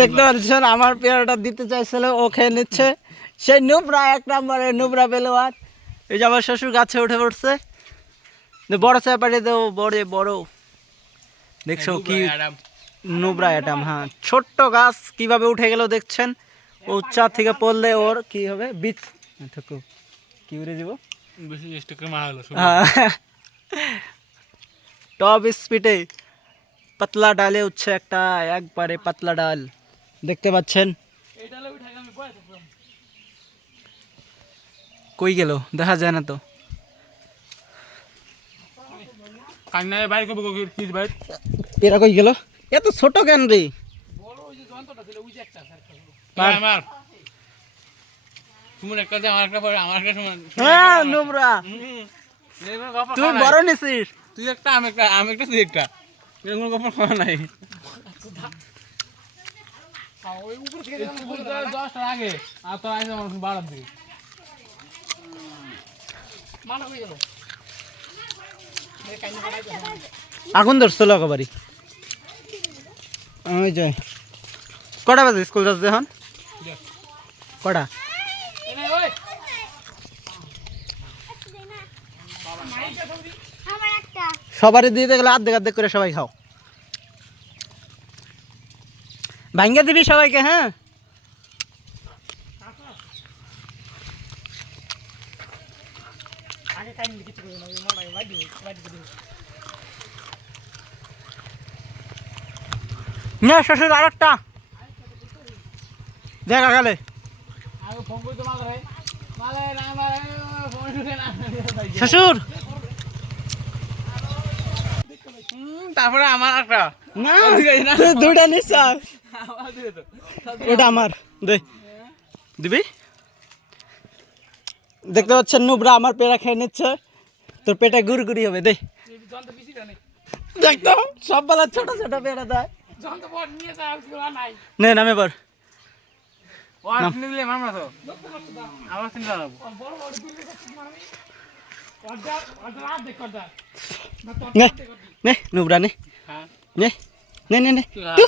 দেখতে পাচ্ছেন আমার পেয়ারাটা দিতে চাইছিল, ও খেয়ে নিচ্ছে। সেই নুবরা 1 নম্বরে নুবরা পেলোয়ার। এই যে আমার শ্বশুর গাছে উঠে পড়ছে, বড় চাপাটি দেও, বড় বড় দেখছো কি নুবরা অ্যাডাম। হ্যাঁ, ছোট্ট গাছ কিভাবে উঠে গেল দেখছেন। ও উচ্চা থেকে পড়লে ওর কি হবে, বীজ কি উড়ে যাব। টপ স্পিডে পাতলা ডালে উঠছে একটা, একবারে পাতলা ডাল দেখতে পাচ্ছেন। কই গেল দেখা যায় না তো। এরা কই গেল, এত ছোট কেন রে? তুই বড় নিছিস, তুই একটা আমি একটা তুই একটা, এরকম গল্প করা নাই। আগে আর তোর আগে বাড়ার দিকে আগুন ধরছিল একেবারে। ওই যে কটা বাজে স্কুল যাচ্ছে এখন? কটা? সবারই দিতে গেলে আর্ধেক আর্ধেক করে সবাই খাও। ভাঙ্গা দিবি সবাইকে। হ্যাঁ, না শ্বশুর আরেকটা দেখা গেলে শ্বশুর। তারপরে আমার একটা না, তুই দুইটা নিস, ওটা আমার দে দিবি। দেখতে পাচ্ছেন নুবরা আমার পেড়া খেয়ে নিচ্ছে, তোর পেটে গুড়গুড়ি হবে। দে দেখতো সব বেলা ছোট ছোট পেড়া দেয়। নে নামে পর, নে নুবরা নে নে নে নে নে তু